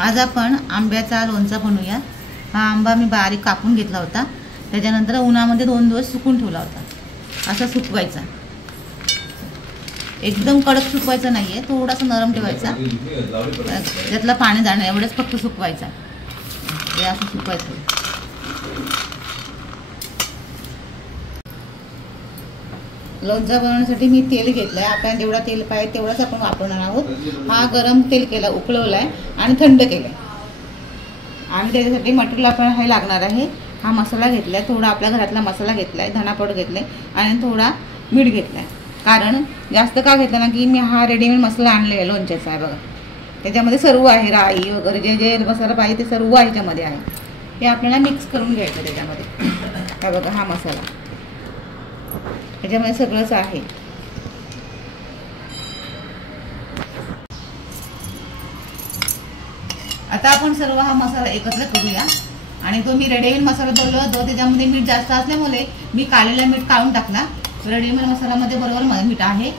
आज आपण आंब्याचा लोणचा बनवूया। हा आंबा मी बारीक कापून घेतला होता, त्याच्यानंतर उन्हामध्ये 2 दिवस सुकून ठेवला होता। असा सुकवायचा, एकदम कडक सुकवायचा नाहीये, थोडासा नरम ठेवायचा, त्यातलं पाणी जाणं एवढंच फक्त सुकवायचा। हे असं सुकवायचं। लोणचा बनवण्यासाठी मी तेल घेतलंय, आपण जेवढा तेल पाहिजे तेवढाच आपण वापरणार आहोत। हा गरम तेल केला, उकळवलाय आणि थंड केलाय। आणि त्याच्यासाठी मटेरियल आपल्याला हे लागणार आहे। हा मसाला घेतलाय, थोडा आपल्या घरातला मसाला घेतलाय, धना पावडर घेतलाय आणि थोडा मीठ घेतलाय। कारण जास्त का घेतला ना की मी हा रेडीमेड मसाला आणलेला आहे लोणच्याचा आहे बघा, त्याच्यामध्ये सर्व आहे, राई वगैरे जे जे मसाला पाहिजे ते सर्व ह्याच्यामध्ये आहे। हे आपल्याला मिक्स करून घ्यायचं त्याच्यामध्ये। हा बघा हा मसाला त्याच्यामध्ये सगळंच आहे। आता आपण सर्व हा मसाला एकत्र करूया। आणि तो मी रेडीमेड मसाला बोललो होतो, त्याच्यामध्ये मीठ जास्त असल्यामुळे मी काढलेला मीठ काढून टाकला। रेडीमेड मसाल्यामध्ये बरोबर मीठ आहे,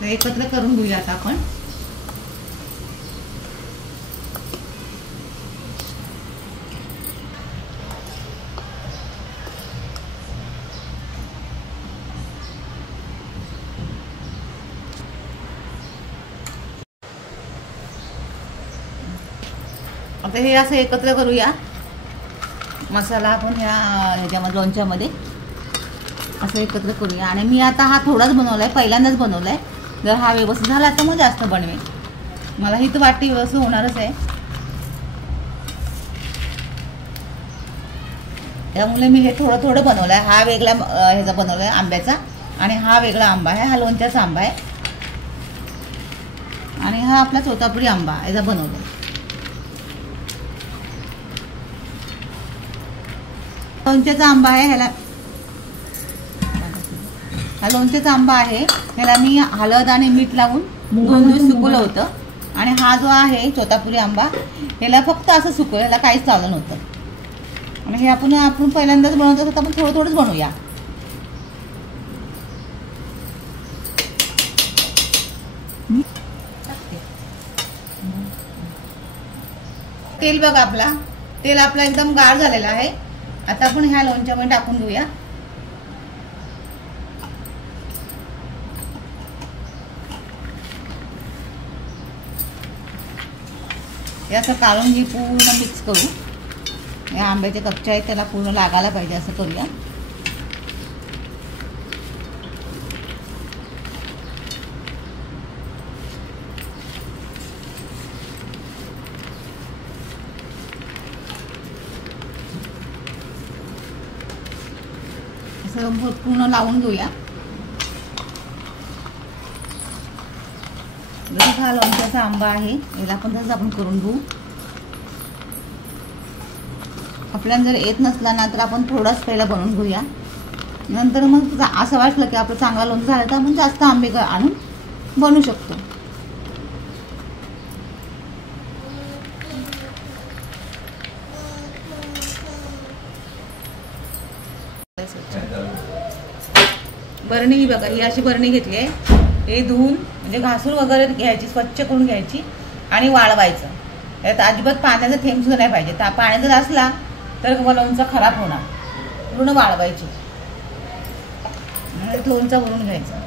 तर एकत्र करून घेऊया आता आपण। आता हे असं एकत्र करूया मसाला आपण ह्याच्यामध्ये लोणच्यामध्ये असं एकत्र करूया। आणि मी आता हा थोडाच बनवलाय, पहिल्यांदाच बनवलाय। जर हा व्यवस्थित झाला तर मग जास्त बनवेन, मला ही तर वाटते व्यवस्थित होणारच आहे। त्यामुळे मी हे थोडं थोडं बनवलंय। हा वेगळा ह्याचा बनवलाय आंब्याचा, आणि हा वेगळा आंबा आहे, हा लोणच्याचा आंबा आहे। आणि हा आपला तोतापुरी आंबा याचा बनवलाय। लोणच्याचा आंबा आहे, ह्याला हा लोणच्याचा आंबा आहे, ह्याला मी हळद आणि मीठ लावून 2 दिवस सुकवलं होतं। आणि हा जो आहे तोतापुरी आंबा, ह्याला फक्त असं सुकवलं, ह्याला काहीच चाललं नव्हतं। आणि हे आपण पहिल्यांदाच बनवतो, तर आपण थोडं थोडंच बनवूया। तेल बघा, आपला एकदम गार झालेला आहे। आता आपण ह्या लोणच्यामध्ये टाकून घेऊया। हे असं काढून घे, पूर्ण मिक्स करू। या आंब्याचे कच्चे आहेत त्याला पूर्ण लागायला पाहिजे, असं करूया। असं पूर्ण लावून घेऊया। जसं हा लोणच्याचा आंबा आहे, याला पण तसंच आपण करून घेऊ। आपल्याला जर येत नसला ना तर आपण थोडाच पहिला बनवून घेऊया, नंतर मग असं वाटलं की आपलं चांगला लोणचं झालं तर आपण जास्त आंबे आणून बनवू शकतो। बरणी बघा, ही अशी बरणी घेतली आहे। हे धुवून म्हणजे घासून वगैरे घ्यायची, स्वच्छ करून घ्यायची आणि वाळवायचं। यात अजिबात पाण्याचा थेंब सुद्धा नाही पाहिजे। पाणी जर असला तर लोणचं खराब होणार। पूर्ण वाळवायची, लोणचं भरून घ्यायचं।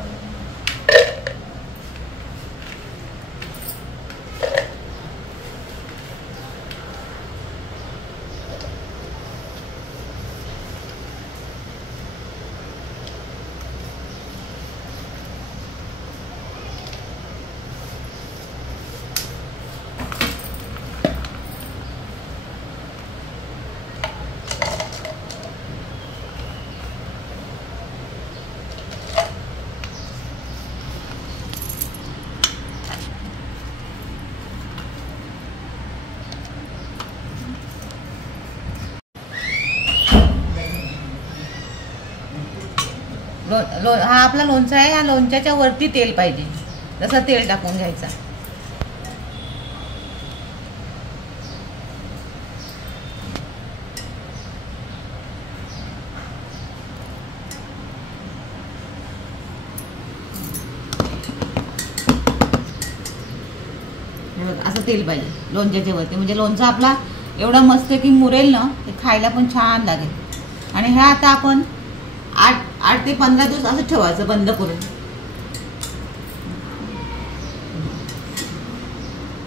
हा आपला लोणचा आहे, या लोणच्याच्या वरती तेल पाहिजे, जसं तेल टाकून घ्यायचं। हे बघा असं तेल पाहिजे लोणच्याच्या वरती, म्हणजे लोणचं आपला एवढा मस्त की मुरेल ना, ते खायला पण छान लागेल। आणि ह्या आता आपण 8 ते 15 दिवस असं ठेवायचं बंद करून।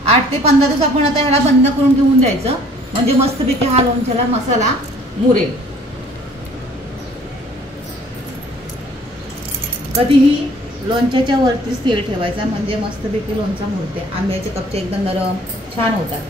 8 ते 15 दिवस आपण आता ह्याला बंद करून ठेवून द्यायचं, म्हणजे मस्तपैकी हा लोणच्याला मसाला मुरेल। कधीही लोणच्याच्या वरतीच तेल ठेवायचा, म्हणजे मस्तपैकी लोणचा मुरते। आंब्याचे कपचे एकदम नरम छान होतात।